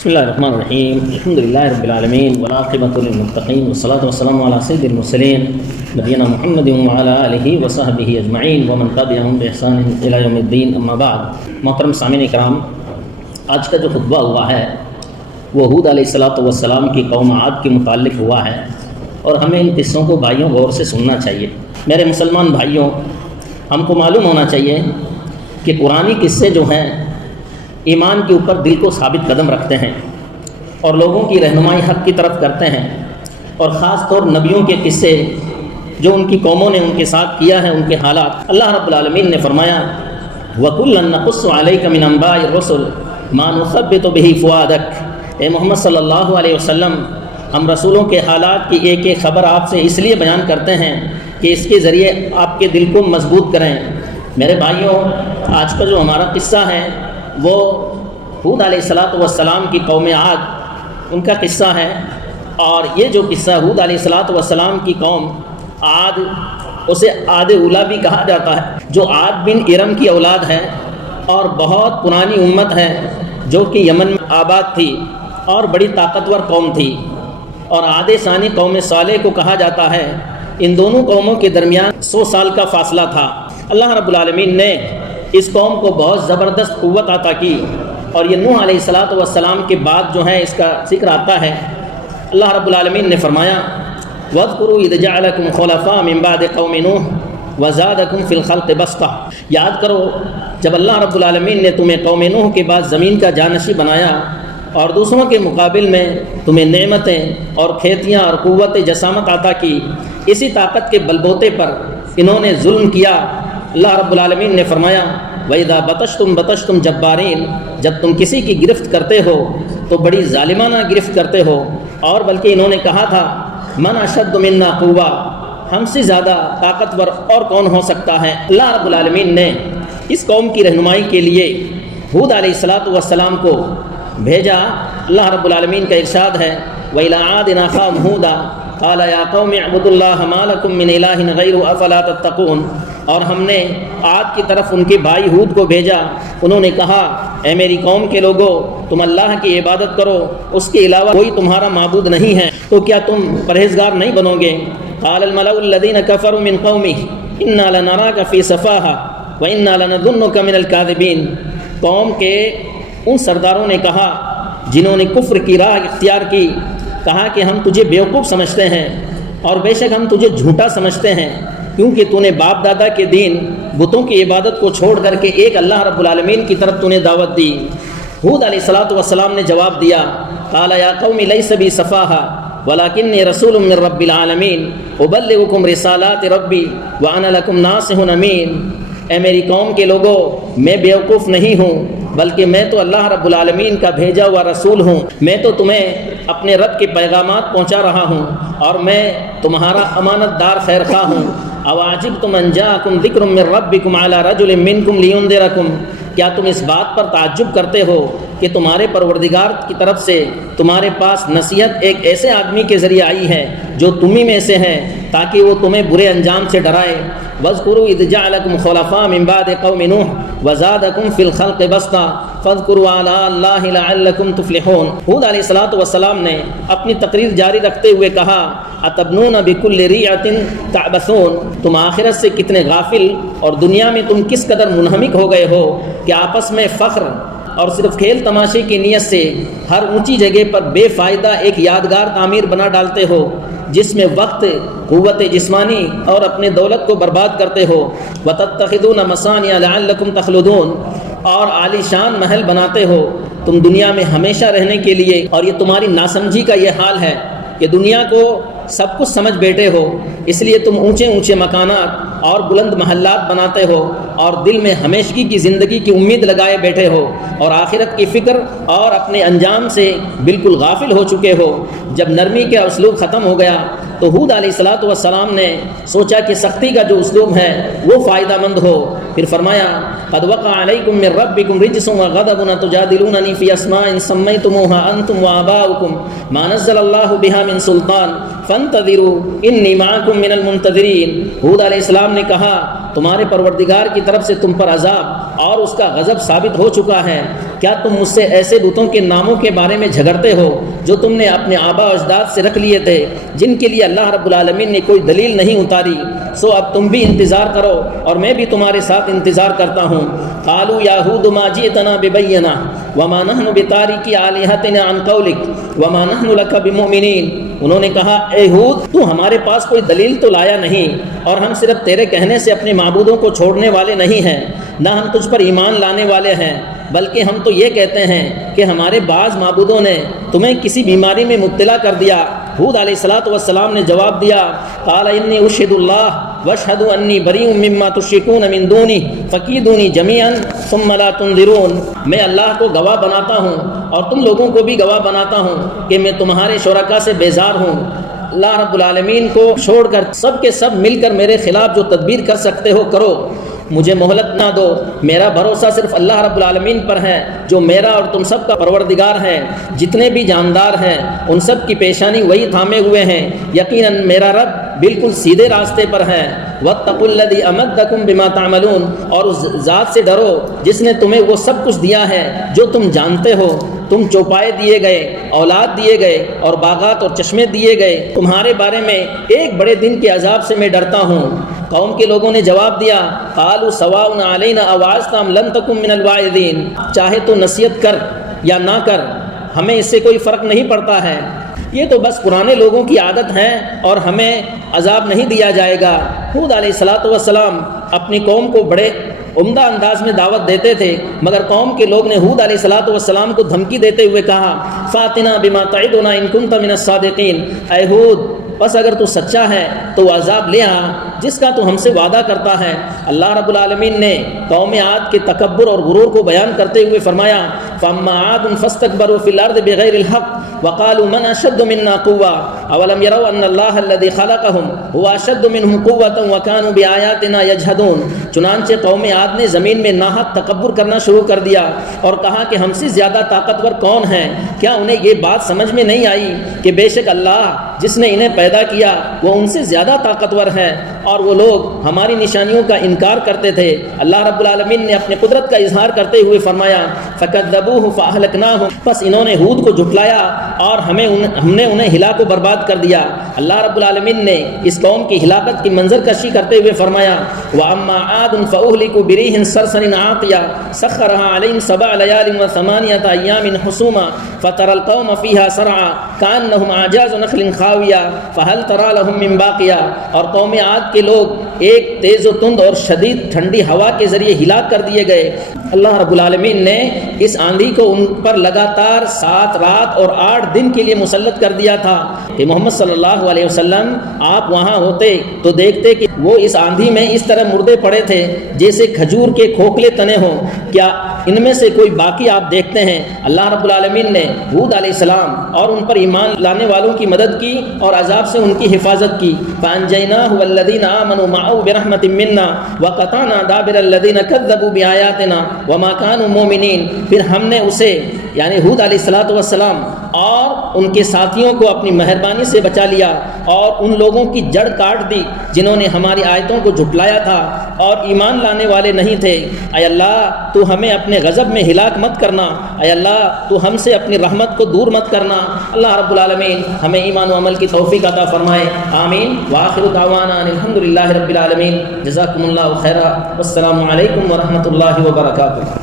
بسم اللہ الرحمن الرحیم الحمد للہ رب العالمین والعاقبۃ للمتقین والصلاۃ والسلام علی سید المرسلین نبینا محمد وعلی آلہ وصحبہ اجمعین ومن تبعہم بإحسان الی یوم الدین، اما بعد۔ محترم سامعین کرام، آج کا جو خطبہ ہوا ہے وہ ہود علیہ السلام کی قوم عاد کے متعلق ہوا ہے، اور ہمیں ان قصوں کو بھائیوں غور سے سننا چاہیے۔ میرے مسلمان بھائیوں، ہم کو معلوم ہونا چاہیے کہ قرآنی قصے جو ہیں ایمان کے اوپر دل کو ثابت قدم رکھتے ہیں اور لوگوں کی رہنمائی حق کی طرف کرتے ہیں، اور خاص طور نبیوں کے قصے جو ان کی قوموں نے ان کے ساتھ کیا ہے، ان کے حالات۔ اللہ رب العالمین نے فرمایا وَكُلًّا نَقُصُّ عَلَيْكَ مِنْ أَنْبَاءِ الرُّسُلِ مَا نُثَبِّتُ بِهِ فُؤَادَكَ۔ اے محمد صلی اللہ علیہ وسلم، ہم رسولوں کے حالات کی ایک ایک خبر آپ سے اس لیے بیان کرتے ہیں کہ اس کے ذریعے آپ کے دل کو مضبوط کریں۔ میرے بھائیوں، آج کا جو ہمارا قصہ ہے وہ ہود علیہ السلام کی قوم عاد، ان کا قصہ ہے۔ اور یہ جو قصہ ہود علیہ السلام کی قوم عاد، اسے عاد اولا بھی کہا جاتا ہے، جو عاد بن ارم کی اولاد ہے اور بہت پرانی امت ہے جو کہ یمن میں آباد تھی اور بڑی طاقتور قوم تھی۔ اور عاد ثانی قوم صالح کو کہا جاتا ہے۔ ان دونوں قوموں کے درمیان 100 سال کا فاصلہ تھا۔ اللہ رب العالمین نے اس قوم کو بہت زبردست قوت عطا کی، اور یہ نوح علیہ السلام کے بعد جو ہے اس کا ذکر آتا ہے۔ اللہ رب العالمین نے فرمایا وَاذْكُرُوا إِذْ جَعَلَكُمْ خُلَفَاءَ مِنْ بَعْدِ قَوْمِ نُوحٍ وَزَادَكُمْ فِي الْخَلْقِ بَسْطَةً۔ یاد کرو جب اللہ رب العالمین نے تمہیں قوم نوح کے بعد زمین کا جانشین بنایا اور دوسروں کے مقابل میں تمہیں نعمتیں اور کھیتیاں اور قوت جسامت عطا کی، اسی طاقت کے بلبوتے پر انہوں نے ظلم کیا۔ اللہ رب العالمین نے فرمایا وَإِذَا بَطَشْتُمْ بَطَشْتُمْ جَبَّارِينَ، جب تم کسی کی گرفت کرتے ہو تو بڑی ظالمانہ گرفت کرتے ہو۔ اور بلکہ انہوں نے کہا تھا مَنْ أَشَدُّ مِنَّا قُوَّةً، ہم سے زیادہ طاقتور اور کون ہو سکتا ہے۔ اللہ رب العالمین نے اس قوم کی رہنمائی کے لیے ہود علیہ السلام کو بھیجا۔ اللہ رب العالمین کا ارشاد ہے وَإِلَىٰ عَادٍ أَخَاهُمْ هُودًا قَالَ يَا قَوْمِ اعْبُدُوا اللَّهَ مَا لَكُم مِّنْ إِلَٰهٍ غَيْرُهُ أَفَلَا تَتَّقُونَ۔ اور ہم نے عاد کی طرف ان کے بھائی ہود کو بھیجا۔ انہوں نے کہا اے میری قوم کے لوگو، تم اللہ کی عبادت کرو، اس کے علاوہ کوئی تمہارا معبود نہیں ہے، تو کیا تم پرہیزگار نہیں بنو گے؟ قال الملأ الذين كفروا من قومه إنا لنراك في سفاهة وإنا لنظنك من الكاذبين۔ قوم کے ان سرداروں نے کہا جنہوں نے کفر کی راہ اختیار کی، کہا کہ ہم تجھے بیوقوف سمجھتے ہیں اور بے شک ہم تجھے جھوٹا سمجھتے ہیں، کیونکہ تو نے باپ دادا کے دین بتوں کی عبادت کو چھوڑ کر کے ایک اللہ رب العالمین کی طرف تو نے دعوت دی۔ ہود علیہ السلام نے جواب دیا قال یا قوم لیس بی سفاہة ولکنی رسول من رب العالمین ابلغکم رسالات ربی وانا لکم ناصح امین۔ اے میری قوم کے لوگوں، میں بیوقوف نہیں ہوں، بلکہ میں تو اللہ رب العالمین کا بھیجا ہوا رسول ہوں۔ میں تو تمہیں اپنے رب کے پیغامات پہنچا رہا ہوں، اور میں تمہارا امانت دار خیر خواہ ہوں۔ اواجبتم ان جاءکم ذکر من ربکم علی رجل منکم لینذرکم، کیا تم اس بات پر تعجب کرتے ہو کہ تمہارے پروردگار کی طرف سے تمہارے پاس نصیحت ایک ایسے آدمی کے ذریعے آئی ہے جو تمہیں میں سے ہے، تاکہ وہ تمہیں برے انجام سے ڈرائے۔ وَاذْكُرُوا إِذْ جَعَلَكُمْ خُلَفَاءَ مِنْ بَعْدِ قَوْمِ نُوحٍ وَزَادَكُمْ فِي الْخَلْقِ بَسْطَةً فَاذْكُرُوا آلَاءَ اللَّهِ لَعَلَّكُمْ تُفْلِحُونَ۔ ہود علیہ السلام نے اپنی تقریر جاری رکھتے ہوئے کہا أَتَبْنُونَ بِكُلِّ رِيعَةٍ تَعْبَثُونَ، تم آخرت سے کتنے غافل اور دنیا میں تم کس قدر منہمک ہو گئے ہو کہ آپس میں فخر اور صرف کھیل تماشے کی نیت سے ہر اونچی جگہ پر بے فائدہ ایک یادگار تعمیر بنا ڈالتے ہو، جس میں وقت، قوت جسمانی اور اپنے دولت کو برباد کرتے ہو۔ وَتَتَّخِذُونَ مَصَانِعَ لَعَلَّكُمْ تَخْلُدُونَ، اور عالی شان محل بناتے ہو تم دنیا میں ہمیشہ رہنے کے لیے۔ اور یہ تمہاری ناسمجھی کا یہ حال ہے کہ دنیا کو سب کچھ سمجھ بیٹھے ہو، اس لیے تم اونچے اونچے مکانات اور بلند محلات بناتے ہو، اور دل میں ہمیشگی کی زندگی کی امید لگائے بیٹھے ہو، اور آخرت کی فکر اور اپنے انجام سے بالکل غافل ہو چکے ہو۔ جب نرمی کا اسلوب ختم ہو گیا تو ہود علیہ السلام نے سوچا کہ سختی کا جو اسلوب ہے وہ فائدہ مند ہو۔ پھر فرمایا قد وقع علیکم من ربکم رجس وغضب تجادلوننی فی اسماء سمیتموها انتم وآباؤکم ما نزل اللہ بها من سلطان فانتظروا انی معکم من المنتظرین۔ ہود علیہ السلام نے کہا تمہارے پروردگار کی طرف سے تم پر عذاب اور اس کا غضب ثابت ہو چکا ہے، کیا تم مجھ سے ایسے بتوں کے ناموں کے بارے میں جھگڑتے ہو جو تم نے اپنے آبا و اجداد سے رکھ لیے تھے، جن کے لیے اللہ رب العالمین نے کوئی دلیل نہیں اتاری؟ سو اب تم بھی انتظار کرو اور میں بھی تمہارے ساتھ انتظار کرتا ہوں۔ قالوا یا ہود ما جئتنا ببینہ وما نحن بتارکی آلہتنا عن قولک وما نحن لک بمؤمنین۔ انہوں نے کہا اے ہود تو ہمارے پاس کوئی دلیل تو لایا نہیں، اور ہم صرف تیرے کہنے سے اپنے معبودوں کو چھوڑنے والے نہیں ہیں، نہ ہم تجھ پر ایمان لانے والے ہیں، بلکہ ہم تو یہ کہتے ہیں کہ ہمارے بعض معبودوں نے تمہیں کسی بیماری میں مبتلا کر دیا۔ ہود علیہ السلام نے جواب دیا قال انی اشہد اللہ واشہد انی بریء مما تشرکون من دونہ فکیدونی جمیعا ثم لا تنظرون۔ میں اللہ کو گواہ بناتا ہوں اور تم لوگوں کو بھی گواہ بناتا ہوں کہ میں تمہارے شرکاء سے بیزار ہوں۔ اللہ رب العالمین کو چھوڑ کر سب کے سب مل کر میرے خلاف جو تدبیر کر سکتے ہو کرو، مجھے مہلت نہ دو۔ میرا بھروسہ صرف اللہ رب العالمین پر ہے جو میرا اور تم سب کا پروردگار ہے۔ جتنے بھی جاندار ہیں ان سب کی پیشانی وہی تھامے ہوئے ہیں، یقیناً میرا رب بالکل سیدھے راستے پر ہے۔ واتقوا الذی امدکم بما تعملون، اور اس ذات سے ڈرو جس نے تمہیں وہ سب کچھ دیا ہے جو تم جانتے ہو۔ تم چوپائے دیے گئے، اولاد دیے گئے اور باغات اور چشمے دیے گئے۔ تمہارے بارے میں ایک بڑے دن کے عذاب سے میں ڈرتا ہوں۔ قوم کے لوگوں نے جواب دیا قالوا سواء علینا اوعظت ام لم تکن من الواعظین، چاہے تو نصیحت کر یا نہ کر، ہمیں اس سے کوئی فرق نہیں پڑتا ہے، یہ تو بس پرانے لوگوں کی عادت ہے اور ہمیں عذاب نہیں دیا جائے گا۔ ہود علیہ السلام اپنی قوم کو بڑے عمدہ انداز میں دعوت دیتے تھے، مگر قوم کے لوگ نے ہود علیہ السلام کو دھمکی دیتے ہوئے کہا فاتنا بما تعدنا ان کنت من الصادقین، اے ہود بس اگر تو سچا ہے تو عذاب لے آ جس کا تو ہم سے وعدہ کرتا ہے۔ اللہ رب العالمین نے قوم عاد کے تکبر اور غرور کو بیان کرتے ہوئے فرمایا فاما عاد فاستكبروا في الارض بغیر الحق وقالوا من اشد منا قوة اولم يروا ان الله الذي خلقهم هو اشد منهم قوة وكانوا بآياتنا يجحدون۔ چنانچہ قوم عاد نے زمین میں ناحق تکبر کرنا شروع کر دیا اور کہا کہ ہم سے زیادہ طاقتور کون ہے؟ کیا انہیں یہ بات سمجھ میں نہیں آئی کہ بے شک اللہ جس نے انہیں پیدا کیا وہ ان سے زیادہ طاقتور ہے، اور وہ لوگ ہماری نشانیوں کا انکار کرتے تھے۔ اللہ رب العالمین نے اپنے قدرت کا اظہار کرتے ہوئے فرمایا فَكَذَّبُوهُ فَأَهْلَكْنَاهُمْ، بس انہوں نے ہود کو جھٹلایا اور ہم نے انہیں ہلاک و برباد کر دیا۔ اللہ رب العالمین نے اس قوم کی ہلاکت کی منظر کشی کرتے ہوئے فرمایا وَأَمَّا عَادٌ فَأُهْلِكُوا بِرِيحٍ صَرْصَرٍ عَاتِيَةٍ سَخَّرَهَا عَلَيْهِمْ 7 لَيَالٍ و8 أَيَّامٍ حُسُومًا فَتَرَى الْقَوْمَ فِيهَا سَرْعًا كَأَنَّهُمْ أَعْجَازُ نَخْلٍ خَاوِيَةٍ فَهَلْ تَرَى لَهُم مِّن بَاقِيَةٍ۔ اور قوم عاد کے لوگ ایک تیز و تند اور شدید ٹھنڈی ہوا کے ذریعے ہلاک کر دیے گئے۔ اللہ رب العالمین نے اس آندھی کو ان پر لگاتار 7 رات اور 8 دن کے لیے مسلط کر دیا تھا کہ محمد صلی اللہ علیہ وسلم آپ وہاں ہوتے تو دیکھتے کہ وہ اس آندھی میں اس طرح مردے پڑے تھے جیسے کھجور کے کھوکھلے تنے ہوں، کیا ان میں سے کوئی باقی آپ دیکھتے ہیں؟ اللہ رب العالمین نے ہود علیہ السلام اور ان پر ایمان لانے والوں کی مدد کی اور عذاب سے ان کی حفاظت کی۔ فَأَنْجَيْنَاهُ وَالَّذِينَ آمَنُوا مَعَهُ بِرَحْمَةٍ مِّنَّا وَقَطَعْنَا دَابِرَ الَّذِينَ كَذَّبُوا بِآيَاتِنَا وَمَا كَانُوا مُؤْمِنِينَ۔ پھر ہم نے اسے یعنی ہود علیہ السلام اور ان کے ساتھیوں کو اپنی مہربانی سے بچا لیا اور ان لوگوں کی جڑ کاٹ دی جنہوں نے ہماری آیتوں کو جھٹلایا تھا اور ایمان لانے والے نہیں تھے۔ اے اللہ تو ہمیں اپنے غضب میں ہلاک مت کرنا، اے اللہ تو ہم سے اپنی رحمت کو دور مت کرنا۔ اللہ رب العالمین ہمیں ایمان و عمل کی توفیق عطا فرمائے، آمین۔ وآخر دعوانا الحمدللہ رب العالمین، جزاکم اللہ خیرا، والسلام علیکم ورحمۃ اللہ وبرکاتہ۔